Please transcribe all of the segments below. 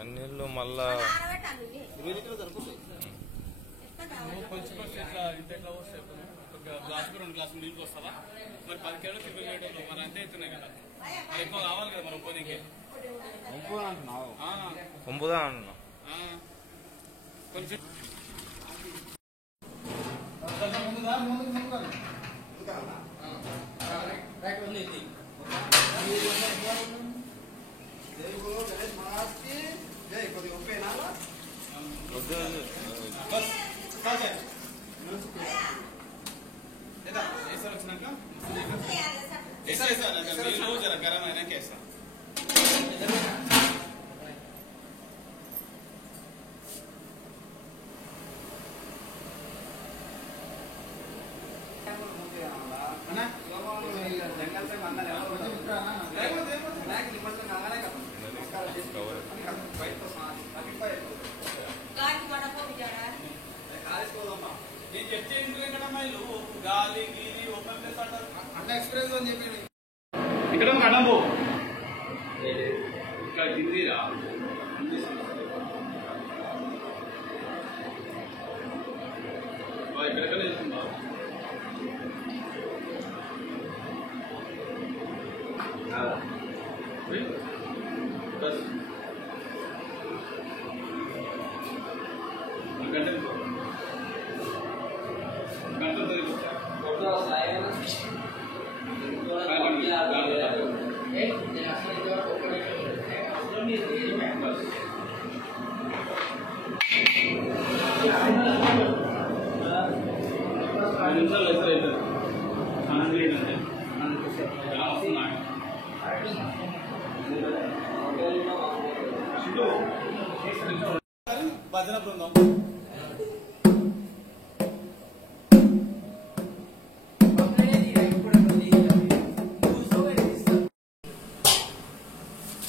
అన్నిళ్ళు మళ్ళా కొంచెం ఇట్లా ఇంట్లో వస్తాయి గ్లాస్ 2 గ్లాసులు నీళ్ళు వస్తావా మరి 10 కిలోలు 20 లీటర్లు మరి అంతే అవుతున్నాయి కదా మరి ఎక్కువ కావాలి కదా మనం పోనీకి పంపుదా అంటున్నా కొంచెం వచ్చినాక జర గరం అయినాక వేస్తా నేను చెప్తే గాలి గీలి ఓపెన్ ప్లేస్ అంటారు అన్న ఎక్స్ప్రెస్ అని చెప్పి ఇక్కడ కడము ఇక్కడ హిందీరా ఎక్కడెక్కడ చేస్తుందా భజన బృందం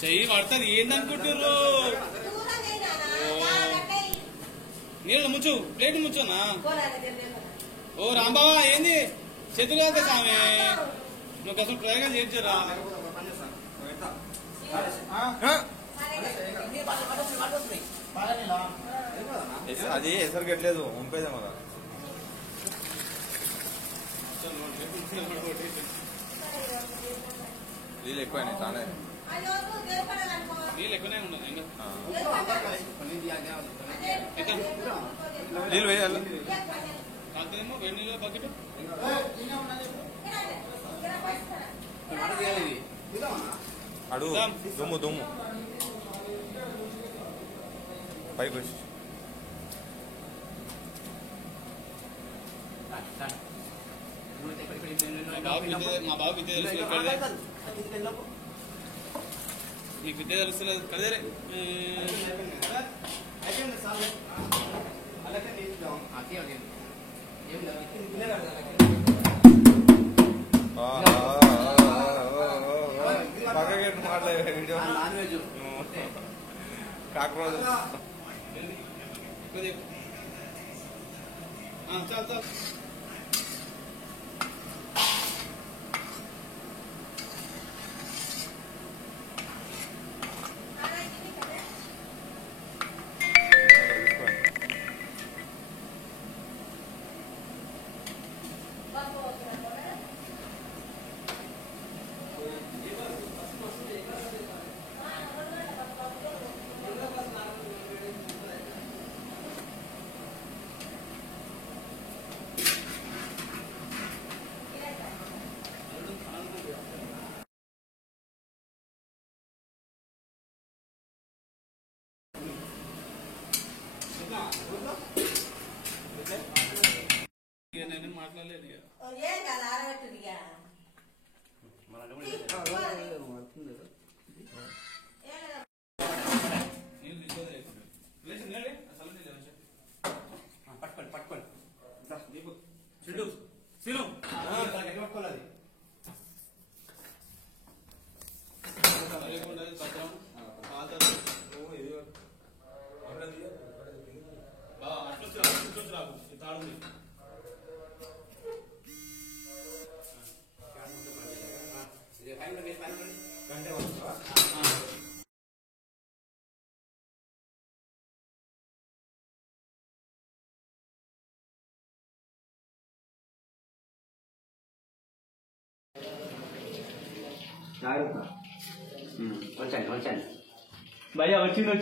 చెయ్యి పడుతుంది ఏందనుకుంటుర్రు నీళ్ళు ముచ్చు ప్లేట్ ముచ్చోనా ఓ రాంబాబా ఏంది చేతులు కదా సామె నువ్వు అసలు ప్రయోగం చేయించరా అది ఎసరు కట్టలేదు పంపేదే మన నీళ్ళు ఎక్కువైనాయి తానే నీళ్ళు ఎక్కువనే ఉండదు నీళ్ళు వేయాలి కాకపోతేమో వేడి నీళ్ళ బకెట్ అడుగు దుమ్ము దుమ్ము పైకి వచ్చి మా బాబు విద్య తెలుసు నీకు విద్య తెలుస్తలేదు కదే పక్కకి మాట్లాడే కాకరోజు చాలు చాలు నేను మాట్లాడలేదు పట్టుకోండి పట్టుకోండి సిను భయ్యా వచ్చింది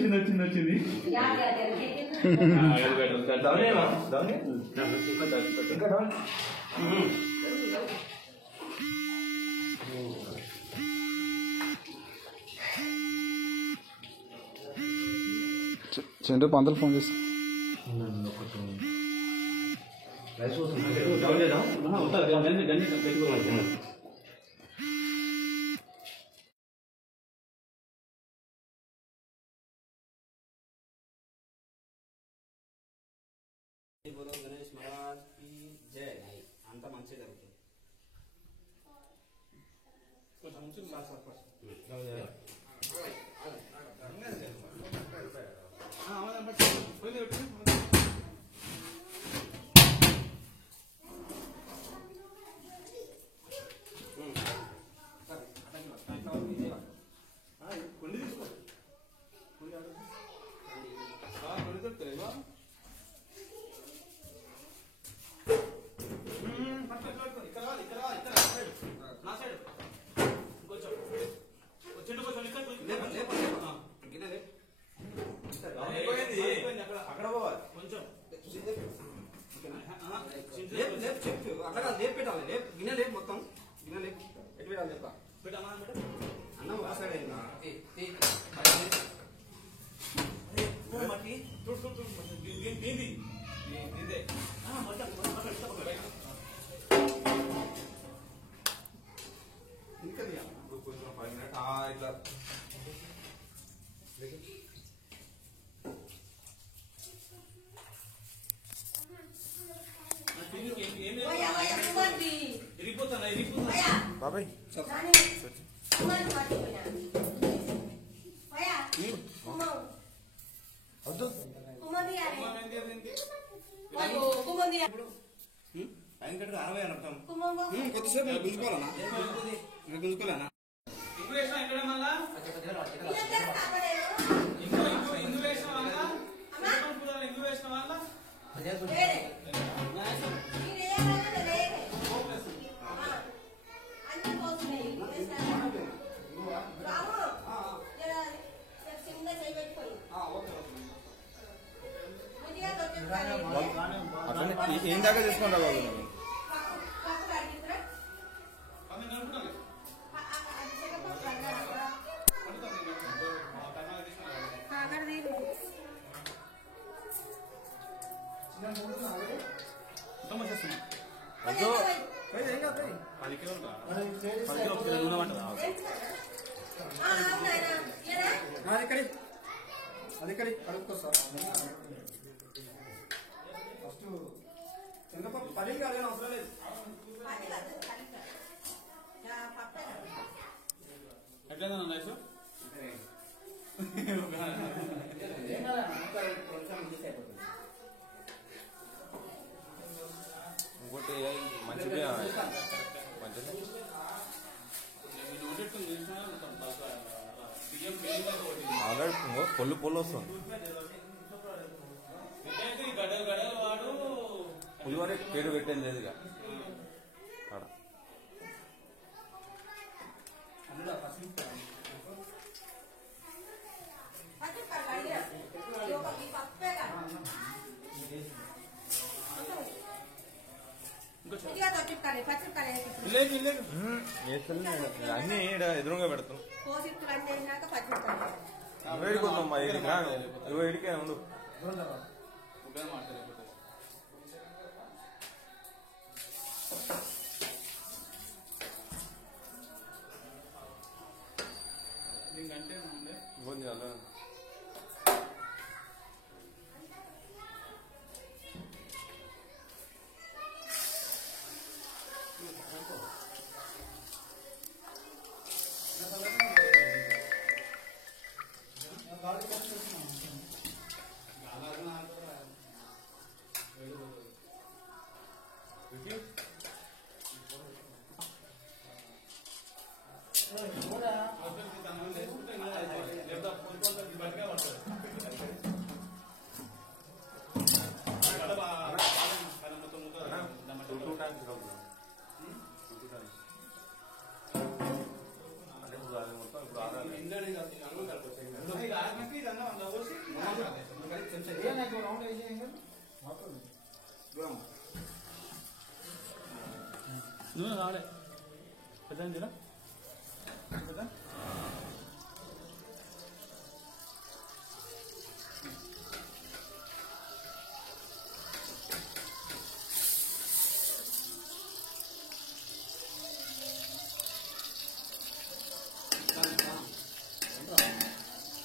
చంద్ర పంతలు ఫోన్ చేస్తా గణేష్ మహారాజ్ की जय అంత మంచిగా జరుగుతుంది బాబాయ్ కొద్దిసేపు గుంజుకోవాలన్నా గుంజుకోలేనా ఏం దాకా చేసుకుంటా బాబు అది కడుక్కొస్తా ఫస్ట్ చంద్రబాబు పని కాదు అవసరం లేదు ఎట్లా నైస్ ఇంకోటి మంచిగా ఆల్రెడీ పొల్లు వస్తుంది పులివరే పేరు పెట్టేది లేదు ఇక ఆడ అన్ని ఎదురుగా పెడతాం వేడుకుందాం వేడికే ఉండు ఇబ్బంది అలా నూనె కావాలి పెద్ద చూడ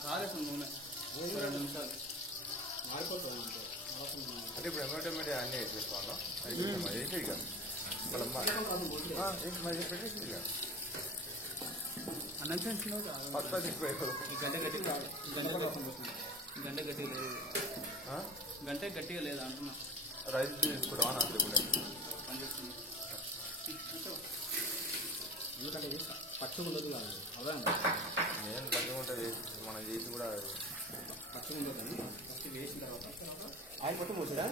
కాలేదు నూనె 2 నిమిషాలు మారిపోతుంది. అంటే ఇప్పుడు ఎమోటోమేటిక్ అన్నీ వేసేసుకోవాలా వేసి ఇక పెట్టేసి ఇక అన్నం చేస్తున్నావు పక్క తీసుకుపోయారు గంట గట్టిగా గంట గట్టిగా లేదా అంటున్నా. రైస్ తీసుకుంటావా నాకు పనిచేస్తుంది. ఎందుకంటే పచ్చగా ఉండదు కాదు అవే నేను మంచిగా ఉంటుంది మనం చేసి కూడా పచ్చగా ఉండదు కానీ ఫస్ట్ వేసిన తర్వాత ఆయిల్ పట్టు పోసాడా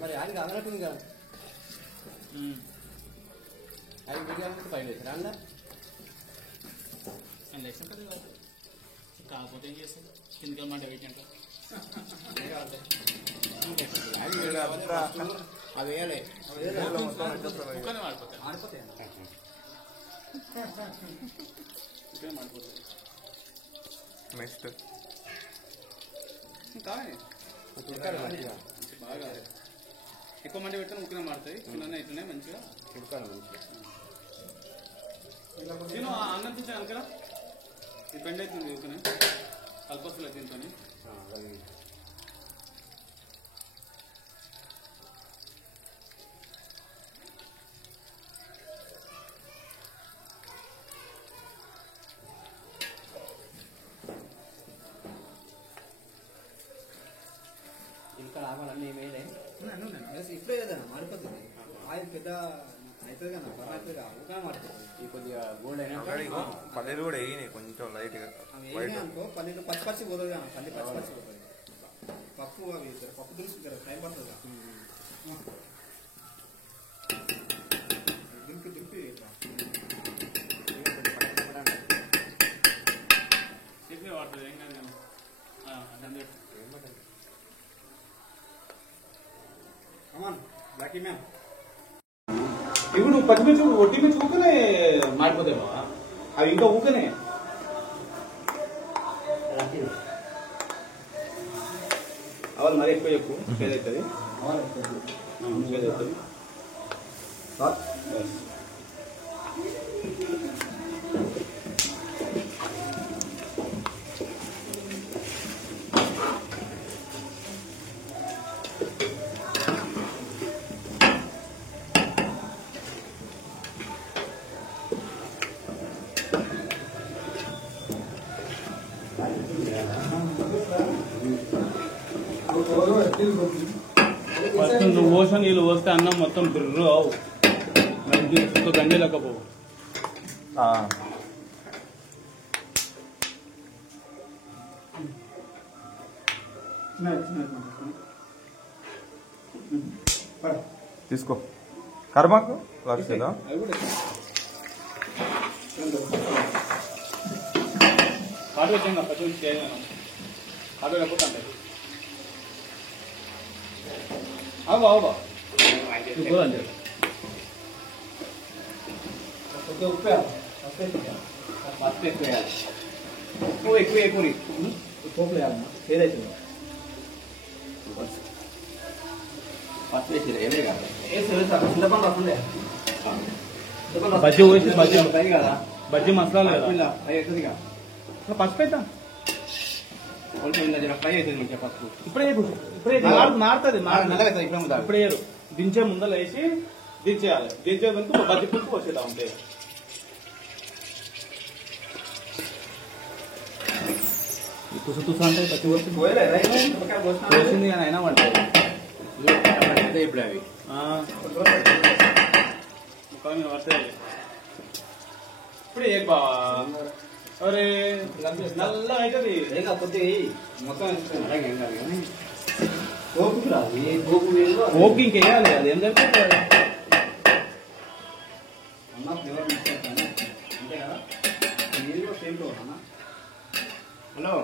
మరి ఆయిల్ కాదనట్టుంది కదా ఆయిల్ బిర్యానీ పైన వేసారా అందులో లేచిన కదా కాకపోతే ఏం చేస్తుంది కిందికి మాట పెట్టాక అవి వేయాలి కుక్కనే మాడిపోతాయి ఆడిపోతాయి కుక్కనే మాడిపోతాయి. నెక్స్ట్ కావాలి బాగా ఎక్కువ మంది పెడితే ముక్కనే మాడతాయి. చిన్న ఇట్లనే మంచిగా ఉడకాలి మంచిగా నేను అన్నం తింటాను అనుకరా ఇది బెండ్ అవుతుంది ఊకనే కల్పస్తులు తింటాను. ఇంకా లాభాలన్నీ ఏమేలే ఇప్పుడే కదా మారిపోతుంది ఆయిల్ పెద్ద అవుతుంది కదా బర్ర అవుతుంది కదా ఊరికే మారిపోతుంది ఈ కొద్దిగా గోల్డ్ అయినా పల్లీలు కూడా వేయినాయి కొంచెం లైట్గా అవి అనుకో పన్నీరు పచ్చి పచ్చి పోతుంది కదా పల్లి పచ్చి పచ్చి పోతుంది పప్పు అవి పప్పు తెలుసు టైం పడుతుంది దింపి దింపి చెప్పి వాడుతుంది ఏం కాదు కమాన్ బ్లాకీ మ్యామ్ ఇప్పుడు నువ్వు పచ్చిమిర్చి ఒట్టి మిర్చి ఊకనే మాడిపోతాయి బావా అవి ఇంకా ఊకనే అవన్నీ మరి ఎక్కువ చెప్పు ఏదైతుంది ఏదవుతుంది ఫస్ట్ నువ్వు పోసిన నీళ్ళు పోస్తే అన్నం మొత్తం బిర్రు అవు మంచి చుక్క గండి లేకపోవు. తీసుకో కర్మాకు లక్షదా కాటు వచ్చాను పచ్చి చేయను కాటు లేకపోతే అంటే అవు అవు అంతే ఉప్పు ఎక్కువ వేయాలి ఉప్పు ఎక్కువ ఎక్కువ ఉప్పు వేయాలమ్మా ఏదైతే ఫస్ట్ వేసి ఏమే కాదు చింతపండు వస్తుందే బజ్జీ పోసి బజ్జీ ఫ్రై కదా బజ్జీ మసాలా ఇలా ఫ్రై అవుతుందిగా పసుపు అవుతా కొంచెం ఇలా ఫ్రై అవుతుంది మంచిగా పసుపు ఇప్పుడే మారుతుంది నల్లగా అవుతుంది ఇప్పుడు ఇప్పుడే దించే ముందర వేసి దించేయాలి దించే ముందు బజ్జీ పులుపు వచ్చేదా ఉంటే తుస తుస అంటే పచ్చి పోసింది కానీ అయినా వంట ఇప్పుడు అవి ముఖం మీద పడతాయి ఇప్పుడే ఏ బావా అరే నల్ల అవుతుంది లేకపోతే మొత్తం ఓకే ఇంకేయాలి అది ఏంటంటే అన్న ఫ్లేవర్ అంతే కదా నీళ్ళు సేమ్ అన్న హలో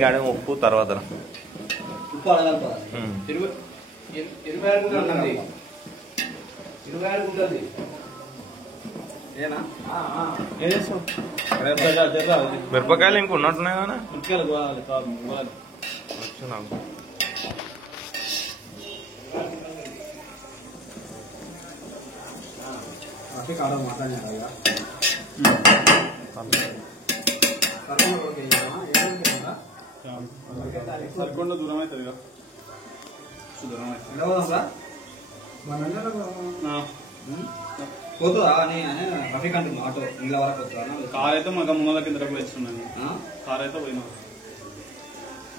స్టార్టింగ్ ఆడే ఉప్పు తర్వాత ఉప్పు అడగలుగుతుంది 26 ఉంటుంది 26 ఉంటుంది ఏనా మిరపకాయలు ఇంక ఉన్నట్టున్నాయి కానీ నాకు కాడం మాట్లాడినా సరికొండ దూరం అవుతుంది పోతుందా అని రఫీక్ అంటుంది ఆటో నీళ్ళ వరకు వస్తుందా కార్ అయితే మాకు ముందర కింద వచ్చినాను కార్ అయితే పోయినా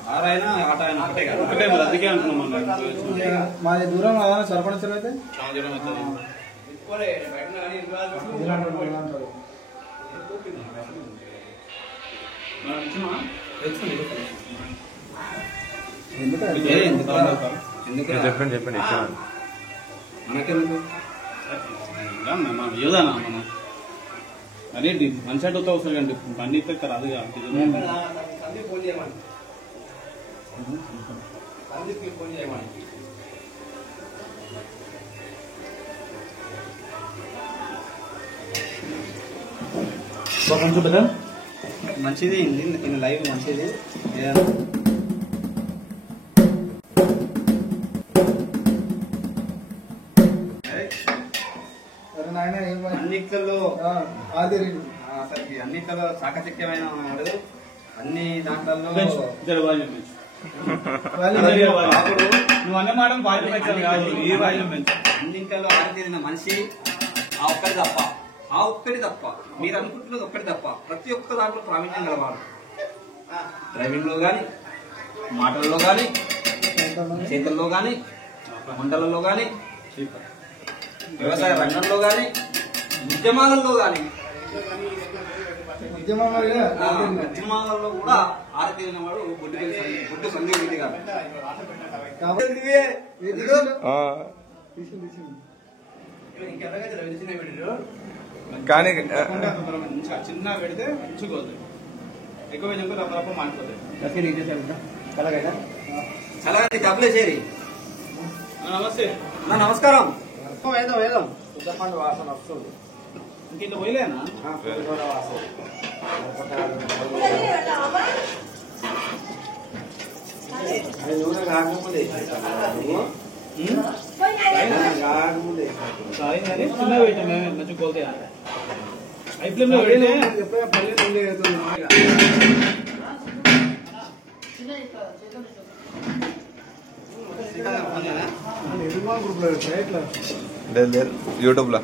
కార్ అయినా ఆటో అయినా ఒకటే కదా ఒకటే అందుకే అంటున్నాం మాది దూరం కదా సర్పంచ్ అయితే చాలా దూరం అవుతుంది చెప్పండి చెప్పండి ఇచ్చాను మనకెందుకు మనం ఏదన్నా మనం అదేంటి మంచి అడ్డు అవసరం కండి బండి ఇస్తే రాదు ఫోన్ చేయమని ఫోన్ చేయమని కొంచెం పెద్ద మంచిది ఇన్ లైవ్ మంచిది అన్నిట్లలో అన్నిట్లలో చాకచక్యమైన వాడు అన్ని దాంట్లో నువ్వు అన్న మాట అన్నింటిలో ఆరితేరిన మనిషి ఆ ఒక్కటి తప్ప మీరు అనుకుంటున్నది ఒక్కటి తప్ప ప్రతి ఒక్క దాంట్లో ప్రావీణ్యం గలవాడు డ్రైవింగ్ లో గాని మాటల్లో గాని చేతుల్లో గాని వంటలలో గాని వ్యవసాయ రంగంలో గాని ఉద్యమాలలో గాని ఉద్యమాలలో కూడా ఆరితేరిన వాడు బొడ్డు సందేహ గారు కానీ చిన్న పెడితే మంచిగా ఎక్కువ రప్ప మాట్లాడుతుంది డబ్బులే చేరి నమస్తే నమస్కారం వేదం వేదం ఉద్దపండు వాసన వస్తుంది ఇంక ఇంత పోయలేనా నూనె కాకముందే చిన్న పెట్టామే మంచిగా కోల్తే ఐప్లేమ్ లో పెడితే పల్లె నుండి లేదు యూట్యూబ్ లో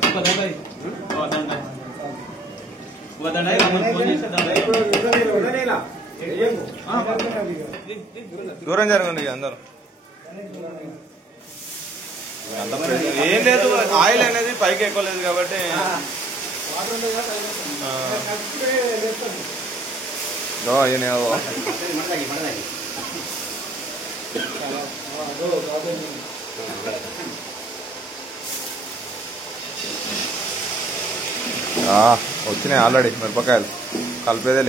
దూరం జరగండి అందరూ ఏం లేదు ఆయిల్ అనేది పైకి ఎక్కువలేదు కాబట్టి వచ్చినాయి ఆల్రెడీ మిరపకాయలు కలిపేదే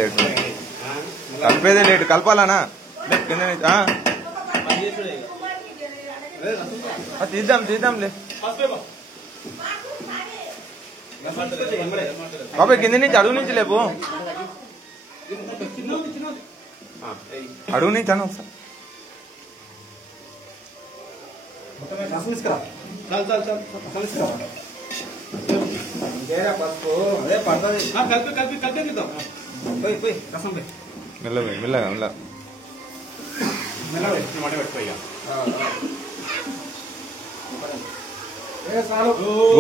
లేటు కలపాలనా కింద తీద్దాంలే బాబాయ్ కింద నుంచి అడుగు నుంచి లేపు అడుగు నుంచి అన్న ఒకసారి మెల్లగా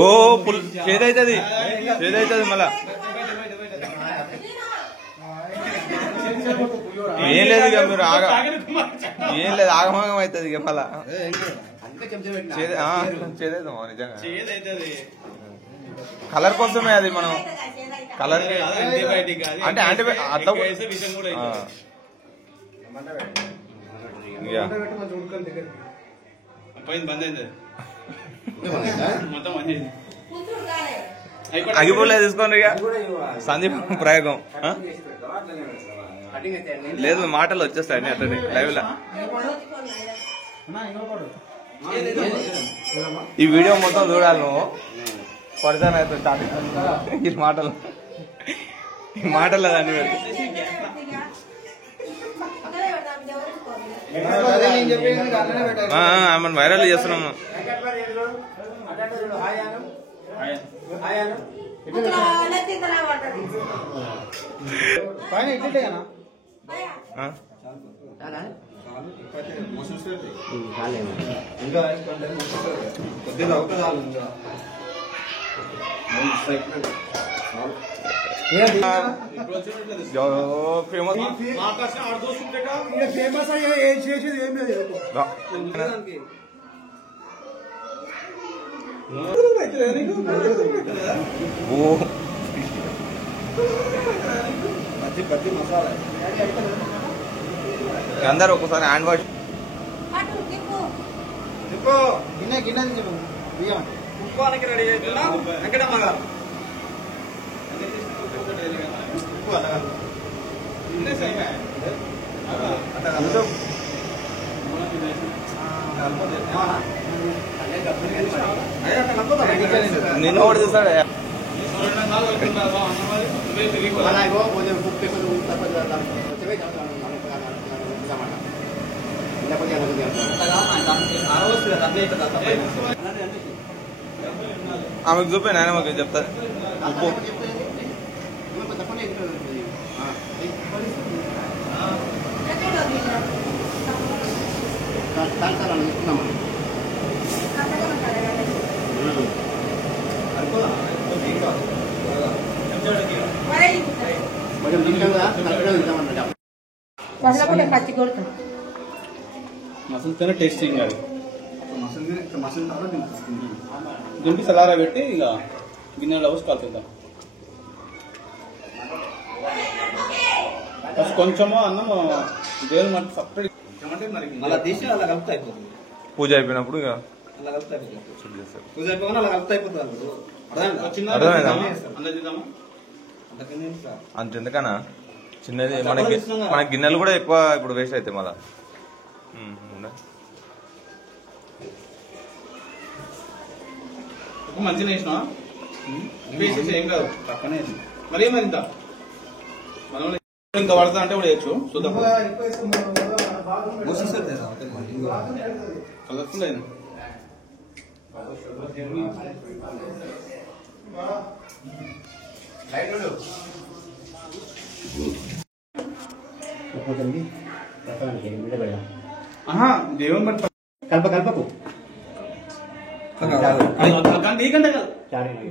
ఓ చేదైతుంది మళ్ళా ఏం లేదు ఇక మీరు ఏం లేదు ఆగమాగం అవుతుంది ఇక మళ్ళా చేదైతాం నిజంగా కలర్ కోసమే అది మనం కలర్ అంటే అట్లా బంద్ అయింది మొత్తం అగిపోలే తీసుకోండి ఇక సందీప్ ప్రయోగం లేదు మాటలు వచ్చేస్తాయి అన్ని అట్లనే లైవ్ లా. ఈ వీడియో మొత్తం చూడాలి నువ్వు పడతాను అవుతుంది ఈ మాటలు దాన్ని మనం వైరల్ చేస్తున్నాము. అందరు ఒకసారి హ్యాండ్ వాష్ రెడీ అవుతున్నా వెంకటమ్మ గారు. నిన్న కూడా చూస్తాడు. ఆమెకు చూపే నాయన మాకు చెప్తారు. ఉప్పు మసలుతోనే టేస్టింగ్ అది దింపి సలారా పెట్టి ఇక గిన్నెలో పోసి కలుపుతాం. ఫస్ట్ కొంచెము అన్నం దేవుని మట్టి సపరేట్ అలా తీసి అలా కలుపుతా అయిపోతుంది. పూజ అయిపోయినప్పుడు ఇక అలా కలుపుతా అయిపోతుంది. పూజ అయిపోయినా అలా కలుపుతా అయిపోతుంది. అంత ఎందుకన్నా చిన్నది మన గిన్నెలు కూడా ఎక్కువ ఇప్పుడు వేస్ట్ అవుతాయి మళ్ళా. మంచిగా వేసినా ఏం కాదు పక్కనే మరి మరింత మనం ఇంకా పడతా అంటే కూడా వేయచ్చు. చూద్దాం కలర్ఫుల్ అయింది. దేవుని మరి కల్పకు ఈ గంట కాదు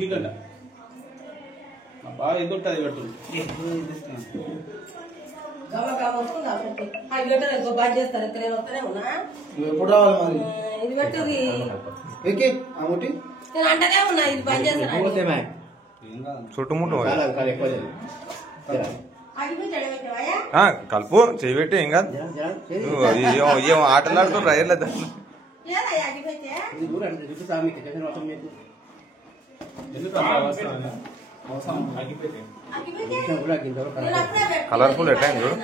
ఈ గంట బాగా ఎదుగుతుంది అది పెడుతుంది. ఎప్పుడు రావాలి మరి చుట్టుముట్టు కలుపు చేయబెట్టి ఏం కాదు. ఏం ఆటలాడుతూ రైలు కలర్ఫుల్ ఎట్టయింది చూడు.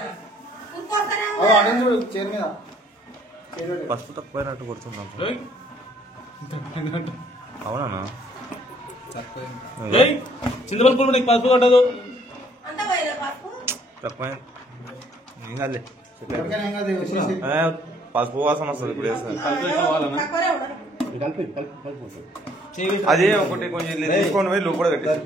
పసుపు తక్కువైనట్టు కొడుతున్నాం. అవునా చింతపల్లి నీకు పసుపు కొట్టదు తక్కువ ఏం కాదులే. పసుపు వాసన వస్తుంది ఇప్పుడు వేస్తుంది. అదే ఒకటి కొంచెం తీసుకొని పోయి లోపల పెట్టేసి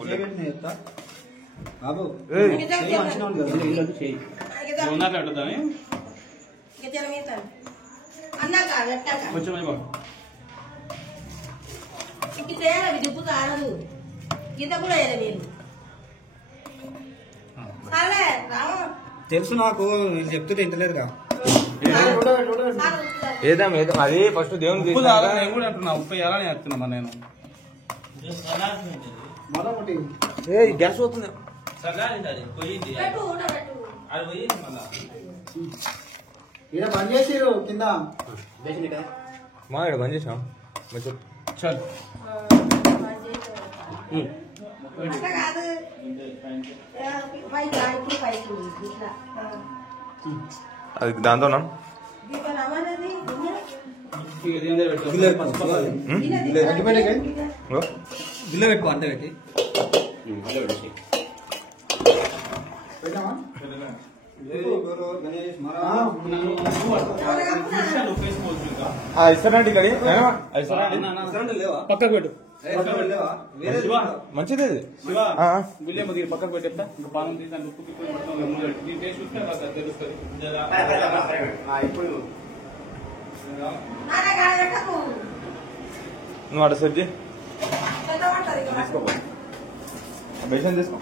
తెలుసు నాకు, నేను చెప్తే తింటలేదుగా. ఏదాం ఏదాం అది ఫస్ట్ దేవునికి నేను కూడా అంటున్నా ఉప్పు వేయాలని చెప్తున్నా నేను. గ్యాస్ పోతుంది. బంద్ చేసిరు కింద మా ఇక్కడ బంద్ చేసాం. చల్ కాదు అది దాంతోనా గిల్ల పెట్టుకో అంతే పెట్టి ఇస్తానండి ఇక్కడ లేవా పక్కకు పెట్టు మంచిది అది. శివ గుళ్ళేమో దీని పక్కకు పెట్టేస్తా ఇంకా పానం తీసి దాన్ని ఉప్పు తిప్పి పెడతాం నీ టేస్ట్ చూస్తే నాకు తెలుస్తుంది నువ్వు అక్కడ సెట్ చేయి బేషన్ తీసుకో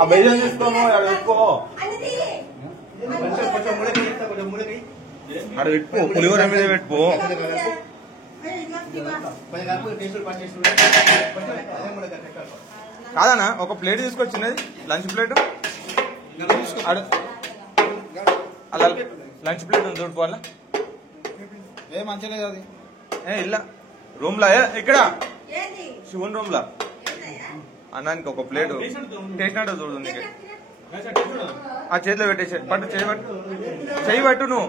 ఆ బేషన్ తీసుకో అక్కడ పెట్టుకో అక్కడ పెట్టుకో పులిహోర మీద పెట్టుకో కాదన్నా ఒక ప్లేట్ తీసుకొచ్చినది లంచ్ ప్లేట్ అలా లంచ్ ప్లేట్ ఉంది చూడుకోవాలా ఏ మంచిగా అది ఇలా రూమ్ లా ఇక్కడ శివుని రూమ్ లా అన్నానికి ఒక ప్లేట్ టేస్ట్ చూడు ఆ చేతిలో పెట్టేసి పట్టు చేయి పట్టు నువ్వు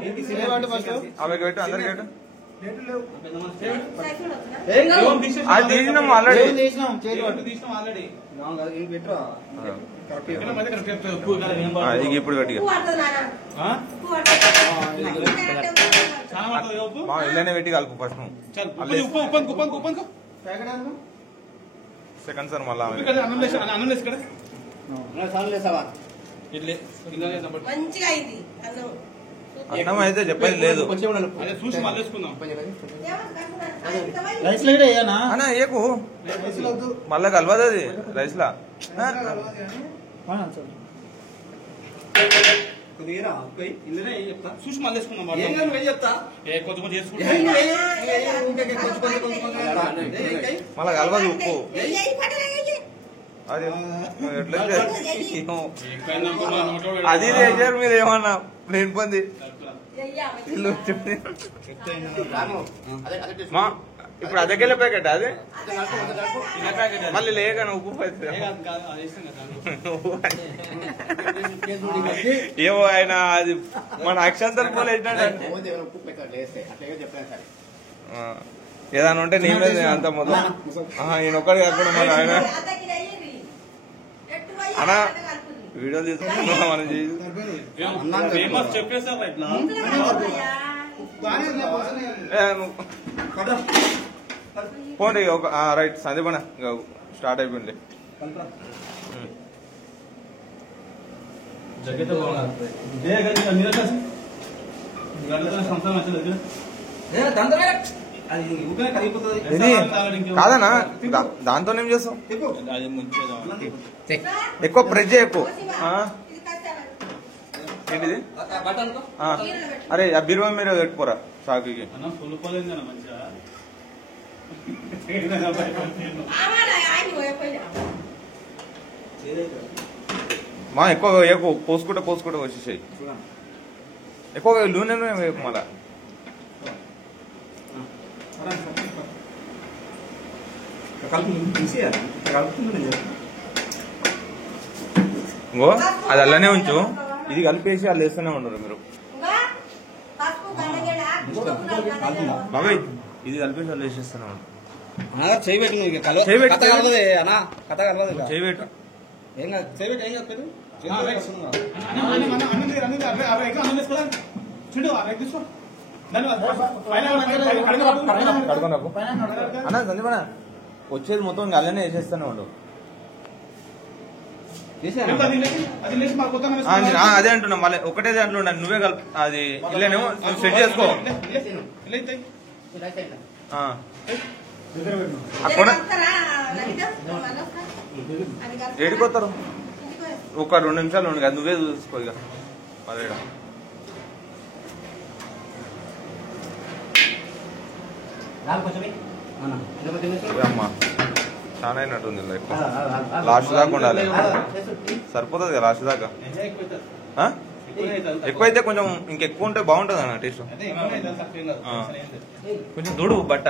ఆమెకి పెట్టు అందరికి పెట్టు అది తీసినాము ఆల్రెడీ ఇప్పుడు గట్టిగా మా ఇళ్ళనే పెట్టి కలుపు ఫస్ట్ సెకండ్ సార్ మళ్ళా అన్నం అయితే చెప్పేది లేదు అన్న ఏకు మళ్ళా కలవదు అది రైస్ లా చూసి మళ్ళీ మళ్ళా కలవదు ఉప్పు అది అది చేశారు మీరు ఏమన్నా ప్లేన్ పంది ఇప్పుడు అదకెళ్ళే ప్యాకెట్ అది మళ్ళీ లేక ఉప్పు ఏమో ఆయన అది మన అక్షంతరం పోలే ఏదైనా ఉంటే నీ మీద అంత మొత్తం ఈయన ఒక్కడికి అక్కడ మన ఆయన అన్నా వీడియో తీసుకుంటున్నా మనం చెప్పేసా పోండి ఒక రైట్ సందీపన స్టార్ట్ అయిపోయింది కాదనా దాంతో ఏం చేస్తావు ఎక్కువ ప్రెస్ చేయకు ఏంటిది అరే ఆ బీరువా మీరు పెట్టుకోరా సాకుకి మా ఎక్కువ పోసుకుంటే వచ్చేసాయి ఎక్కువ నూనె వేపు మళ్ళా ఇంకో అది అలానే ఉంచు ఇది కలిపేసి వాళ్ళు వేస్తూనే ఉండరు మీరు బాబాయ్ ఇది కలిపేసి వాళ్ళు వేసేస్తూనే ఉండరు చేయి పెట్టు చేయి పెట్టు ఏం కాదు చేయి పెట్టు ఏం కాదు అన్నా సందీపన వచ్చేది మొత్తం ఇంకా అలానే వేసేస్తూనే ఉండవు అదే అంటున్నా మళ్ళీ ఒకటే దాంట్లో ఉండాలి నువ్వే కలుపు అది ఇల్లేనేమో సెట్ చేసుకో ఏడిపోతారు ఒక 2 నిమిషాలు ఉండి కదా నువ్వే చూసుకో ఇక పదేడ అమ్మా చాలా అయినట్టుంది లాస్ట్ దాకా ఉండాలి సరిపోతుంది కదా లాస్ట్ దాకా ఎక్కువైతే కొంచెం ఇంకెక్కువ ఉంటే బాగుంటుంది అన్న టేస్ట్ కొంచెం దుడు బట్ట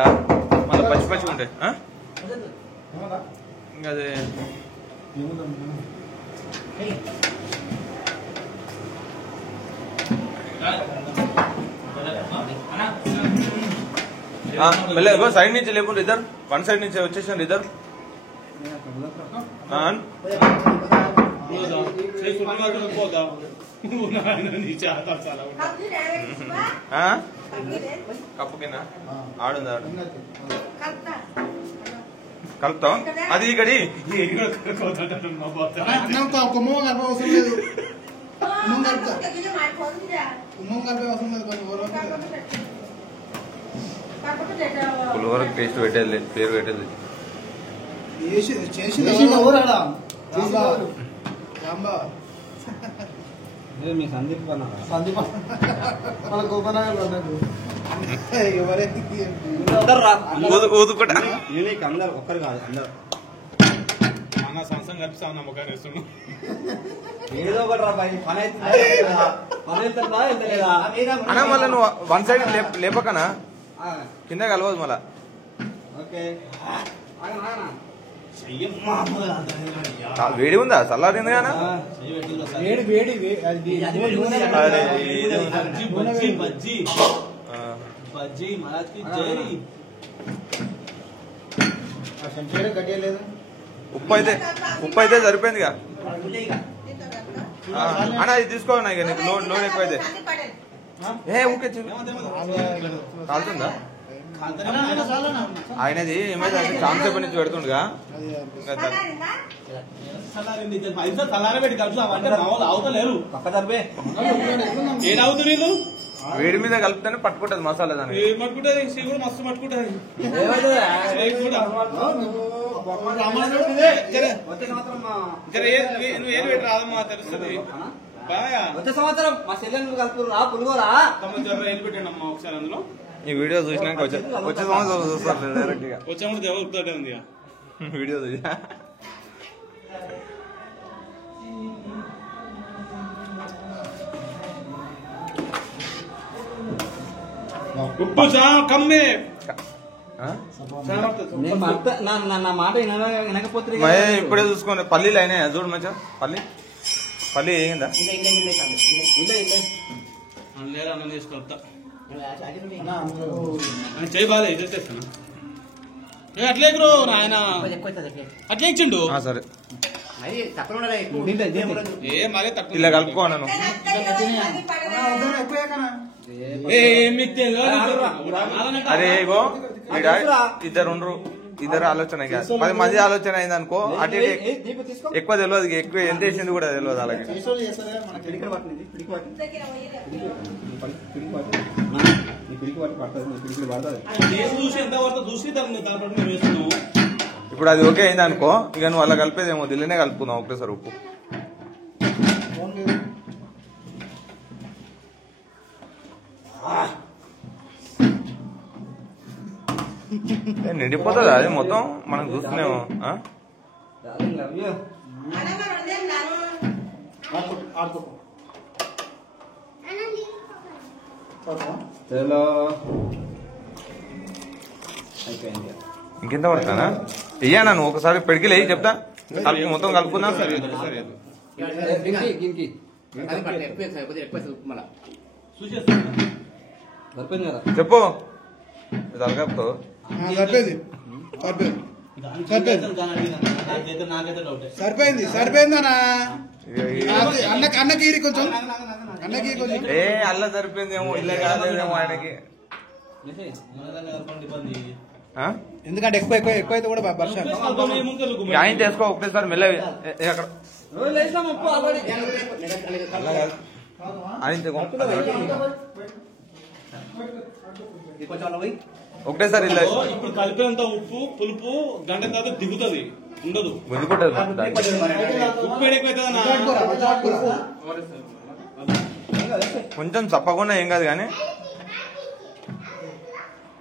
మళ్ళీ పచ్చి ఉంటాయి ఇంకా అదే మెల్లగా సైడ్ నుంచి లేకుండా ఇద్దరు వన్ సైడ్ నుంచి వచ్చేసాను ఇద్దరు కప్పుకినా ఆడుంది ఆడు కలుపుతాం అది ఇక్కడి పులిహోరకు టేస్ట్ పెట్టేది పేరు పెట్టేది మీ సందీప్ సందీప్ మన గోపనాగర్ ఊదుకుంటా అందరు ఒక్కరు కాదు అందరు మన సంవత్సరం కలిపిస్తా ఉన్నాం ఒక రెస్టారెంట్ ఏదో ఒకటి రా బాయ్ పని అన్నా మళ్ళీ నువ్వు వన్ సైడ్ లేపకనా కింద కలవదు మళ్ళా ఓకే వేడి ఉందా చల్లారింది కానా వేడి వేడి బజ్జీ మహారాజ్కి జైరీ గడియలేదు ఉప్పు అయితే సరిపోయిందిగా అన్నా ఇది తీసుకోనా ఇక నీకు లోన్ ఎక్కువైతే ఊకే కాలుతుందా ఆయనది ఏమైతే చాన్ సేపు నుంచి పెడుతుండగా వేడి మీద కలిపితేనే పట్టుకుంటది మసాలా దాన్ని పట్టుకుంటది మస్తు పట్టుకుంటది నువ్వు ఏం పెట్టి రాదమ్మా తెలుస్తుంది వచ్చే సంవత్సరం మా చెల్లెలు కలుపురా పులిగోరా ఏం పెట్టండి అమ్మా ఒకసారి అందులో ఈ వీడియో చూసినాక వచ్చే సంవత్సరం చూస్తారు డైరెక్ట్ గా వచ్చాము దేవతోటే ఉంది వీడియో చూసా ఉప్పు కమ్మే నా మాట వినకపోతే ఇప్పుడే చూసుకోండి పల్లీలు అయినాయా చూడు మంచిగా పల్లి వేయిందా లేదా అన్నం తీసుకొస్తా చేయి బాగా చేసేస్తాను అట్లే ఆయన అట్లే ఇచ్చిండు సరే ఏ మరీ తక్కువ ఇలా కలుపుకోను అరే ఇగో ఇద్దరు ఆలోచన 10 మంది ఆలోచన అయింది అనుకో అటు ఎక్కువ తెలియదు ఎక్కువ ఎంత వేసింది కూడా తెలియదు అలాగే ఇప్పుడు అది ఓకే అయింది అనుకో ఇక నువ్వు అలా కలిపేదేమో దిల్లీనే కలుపుకుందాం ఒకటేసారి ఉప్పు నిండిపోతుంది అది మొత్తం మనం చూస్తున్నాము ఇంకెంత పడతానా ఇయ్యానా నువ్వు ఒకసారి పెడికి లేయి చెప్తా మొత్తం కలుపుకుందా సరే చెప్పు కలుపుతావు సరిపోయిందనా అన్నకి కొంచెం అల్ల సరిపోయిందేమో ఇల్ల కాలేదేమో ఆయనకి ఎందుకంటే ఎక్కువ అయితే కూడా ఆయన చేసుకో ఒకటేసారి మెల్లవి అక్కడ ఒకటేసారి ఇలా ఇప్పుడు కలిపేంత ఉప్పు పులుపు గంట తర్వాత దిగుతుంది ఉండదు గుంజుకుంటుంది ఉప్పు ఎక్కువైతుందన్నా కొంచెం చప్పకుండా ఏం కాదు కానీ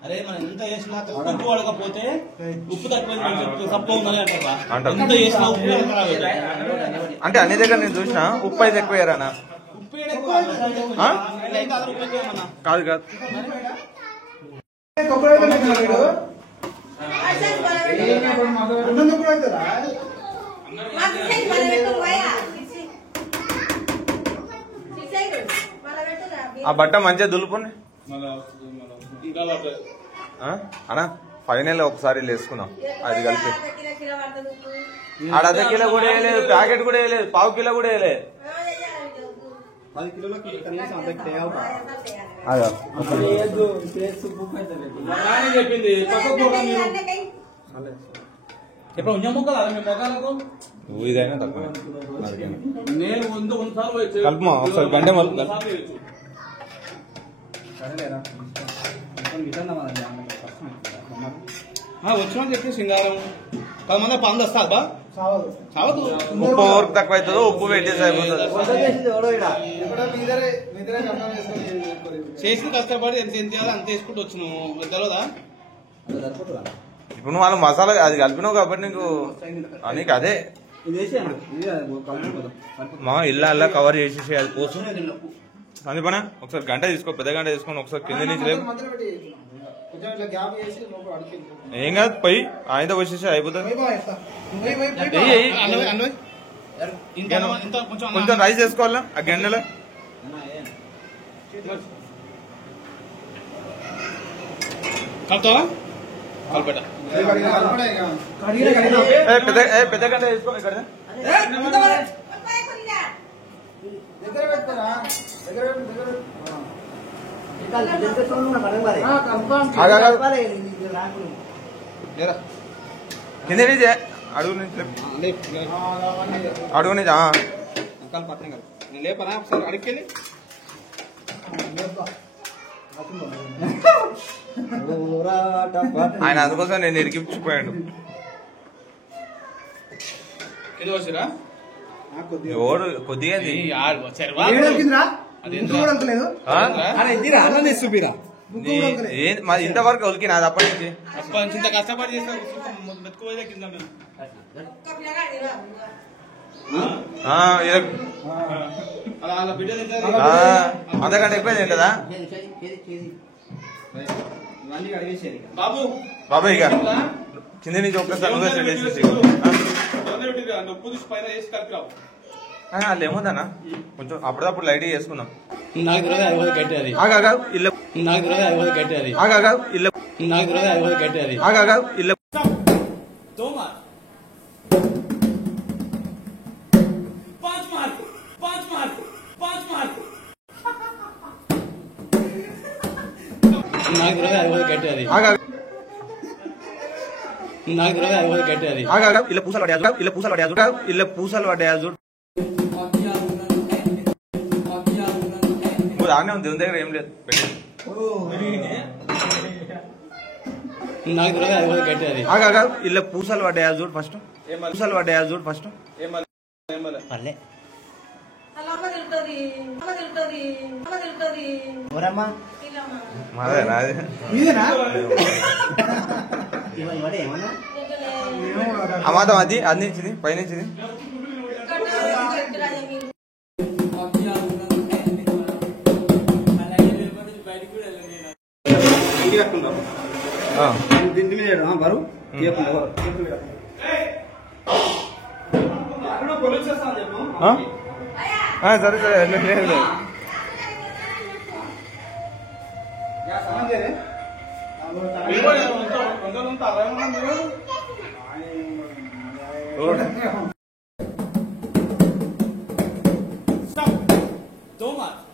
అరే మనం ఎంత చేసినా ఉప్పు అడగపోతే ఉప్పు తక్కువ తప్ప ఉందని అంటారా ఎంత చేసినా ఉప్పు అంటే అన్ని దగ్గర నేను చూసిన ఉప్పు అయితే ఎక్కువ కాదు కాదు ఆ బట్ట మంచిగా దులుపుని ఇంకా అన్నా ఫైనల్ ఒకసారి వేసుకున్నాం అది కలిపి ఆడ అర్ధ కిలో కూడా వేయలేదు, ప్యాకెట్ కూడా వేయలేదు, పావు కిలో కూడా వేయలేదు. 10 కిలోలకి కనీసం అర్ధ కిలో చెప్పింది ఇప్పుడు ఉంజ మొక్కలు అలా మీ మొక్కలకు ఇదైనా తక్కువ నేను కొన్నిసార్లు కలుపుమా ఒకసారి గంట మలుపు సరేలేరా వచ్చినా చెప్పి సింగారం 10 మంది పాలు వస్తా బా సావదు ఉప్పు ఊరికి తక్కువ అవుతుందో ఉప్పు పెట్టేసి అయిపోతుంది. చేసి కష్టపడి ఎంత ఎంత చేయాలో అంత వేసుకుంటూ వచ్చినాము తెలియదా ఇప్పుడు నువ్వు వాళ్ళు మసాలా అది కలిపినావు కాబట్టి నీకు అదే మా ఇల్లు కవర్ చేసేసి అది కోసం సందీపనా ఒకసారి గంట తీసుకో, పెద్ద గంట తీసుకొని ఒకసారి కింద నుంచి లేవు ఏం కాదు పోయి ఆయనతో వచ్చేసి అయిపోతుంది. కొంచెం రైస్ వేసుకోవాలా ఆ గంటలో కలుపుతావా కలపట పెద్ద గంట తీసుకో ఇక్కడ కింద నుంచి అడుగు నుంచి అడుగు నుంచి లేపనా ఒకసారి అడిగికెళ్ళి ఆయన అందుకోసం నేను ఇరికిచ్చిపోయాడు. కింద వచ్చిరా ఎవరు కొద్దిగా మాది ఇంతవరకు ఒలికినా అది అప్పటి నుంచి ఇంత కష్టపడి చేస్తారు మెతుకుపోయే కింద అలా బిడ్డ అంతకంటే ఎక్కువ తింటదా బాబు బాబాయ్ ఇక కింద నుంచి ఒక్కసారి నువ్వే సెట్ చేసేసి ఉప్పు తీసి పైన వేసి కలిపిరావు అది ఏముందన్నా కొంచెం అప్పుడప్పుడు లైట్ చేసుకుందాం. 4 రోజులు 50 కట్టేది ఆగా ఇల్లు 4 రోజులు 50 కట్టేది ఆగా ఇల్లు 4 రోజులు 50 కట్టేది ఆగా ఇల్లు తోమా 5 మార్కు 5 మార్కు 5 మార్కు 4 రోజులు 50 కట్టేది ఆగా 4 రోజులు 50 కట్టేది ఆగా ఇల్లు పూసలు పడ్డాయి చూడు దానే ఉంది దేవుని దగ్గర ఏం లేదు 4 రోజులు 50 కట్టేది ఆగా ఇల్లు పూసలు పడ్డాయి చూడు ఫస్ట్ ఫస్ట్ మాదే నాది అమాతం అది అందించింది పైనుంచింది బరువు సరే సరే లేదు Toma.